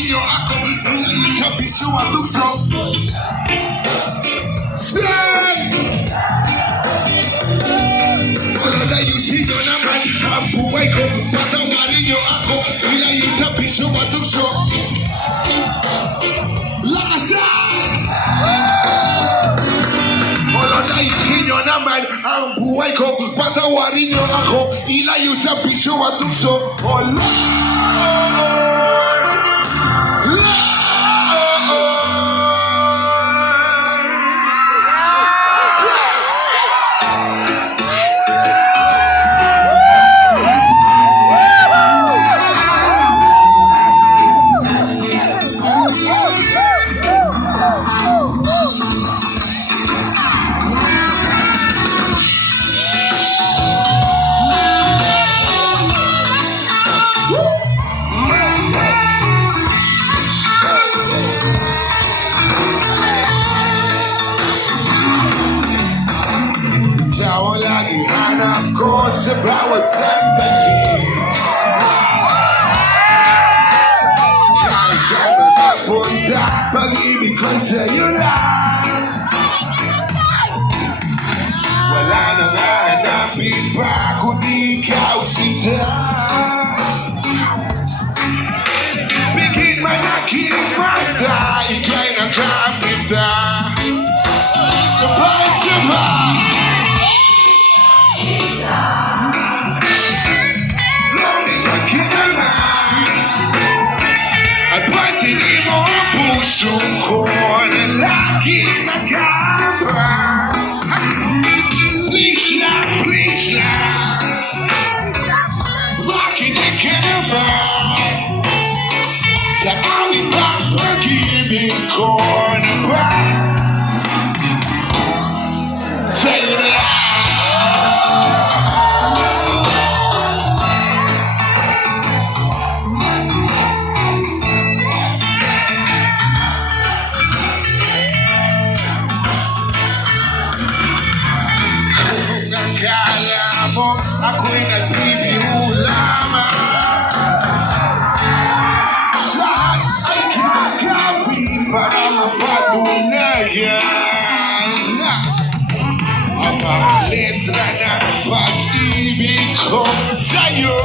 niyo ako, ilayo sa bisyo at tukso. Stand! Wala ayusin nyo naman ang buhay ko, patawarin nyo ako, ilayo sa bisyo at tukso. Lakasan! Wala ayusin nyo naman ang buhay ko, patawarin nyo ako, ilayo sa bisyo at tukso. Oh Lord! Sa bawat sandali kahit saan na napunta, pag-ibig ko sa'yo lang. Wala nang hanapin pa kundi ikaw sinta. Bigit man aking mata, ika'y nakapita. Sabay-sabay puso ko na laging nagkaba. Please lang, makinig ka naman sa awit ang pag-ibig ko na ba sa'yo lang. Ako'y nagbibiro lamang. Lahat ay gagawin para mapatunayan ang mga letra ng pag-ibig ko sa'yo.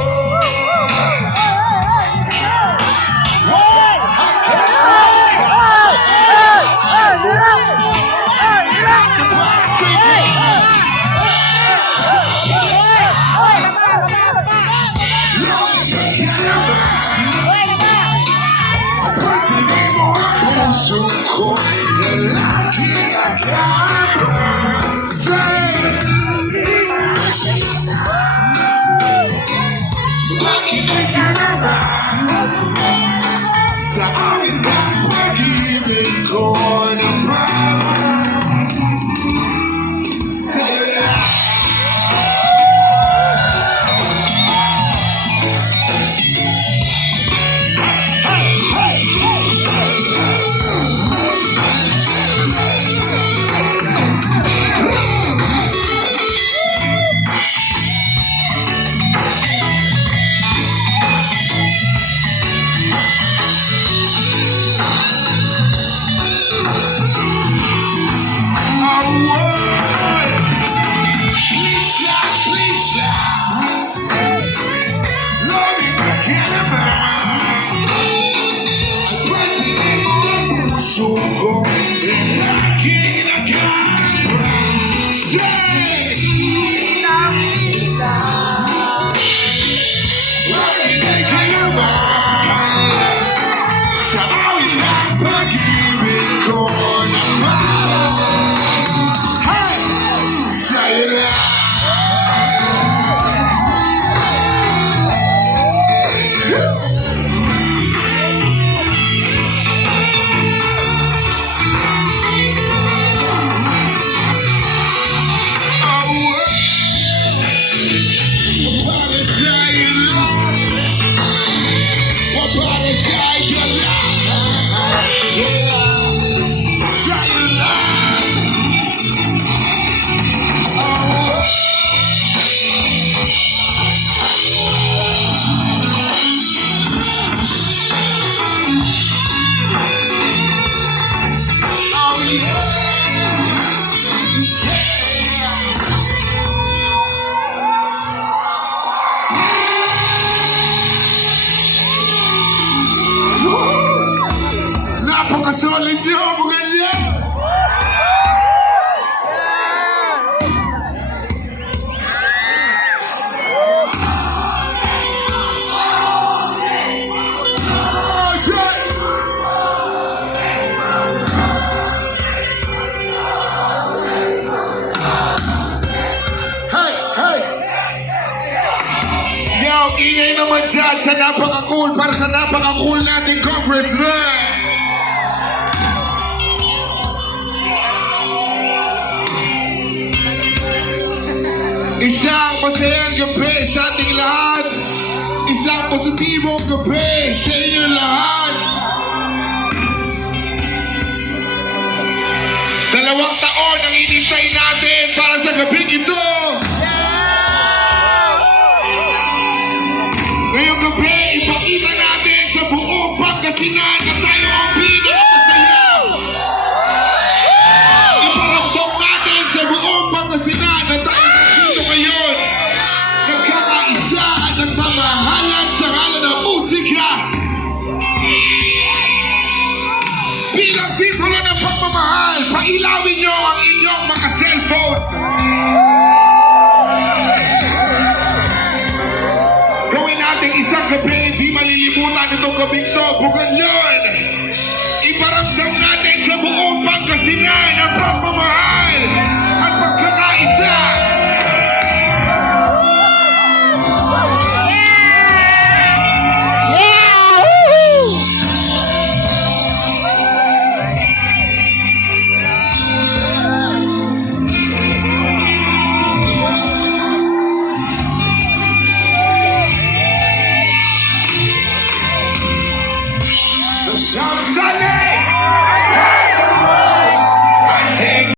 Puso ko na laging nagkaba sa'yo. Makinig ka naman sa awit ng pag-ibig ko naman sa'yo lang. Napaka-solid nyo, Bogallon! Ingay naman dyan sa napaka-cool para sa napaka-cool nating congressman. Isang masayang gabi sa ating lahat. Isang positibong gabi sa inyong lahat. 2 taon ang inintay natin para sa gabing ito. Ngayong gabi, ipakita natin sa buong Pangasinan na tayo ang pinakamasaya. Iparamdam natin sa buong Pangasinan na tayo dito ngayon. Nagkakaisa at nagmamahalan sa ngalan ng musika. Bilang simbolo ng pagmamahal, pailawin nyo ang inyong mga cellphone. Isang gabi, hindi malilimutan itong gabing to, Bogallon. Iparamdam natin sa buong Pangasinan ang pagmamahal at pagkakaisa. Jerusalem!